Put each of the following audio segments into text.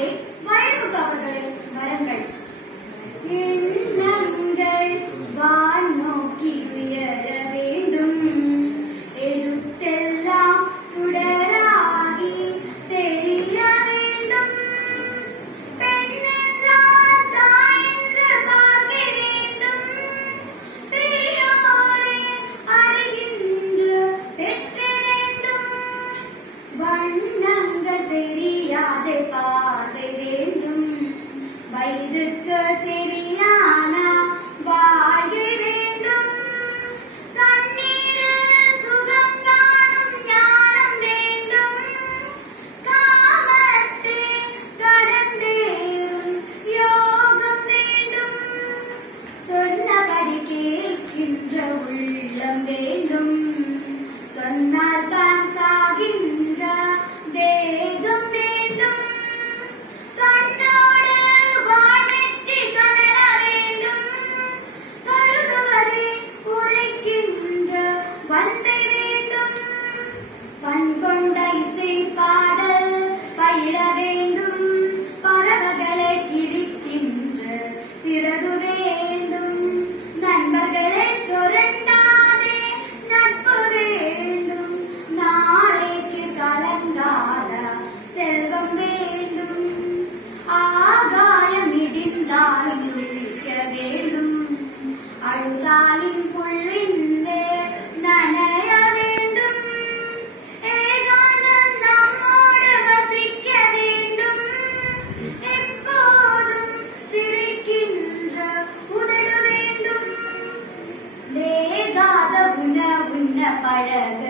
Amém? Spider,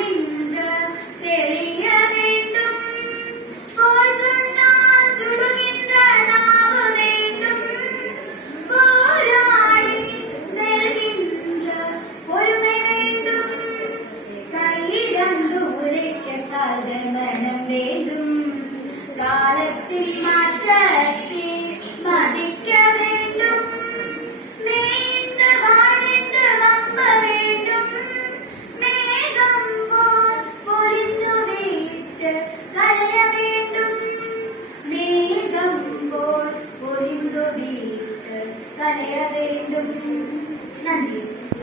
அடையவேண்டும் நன்றி.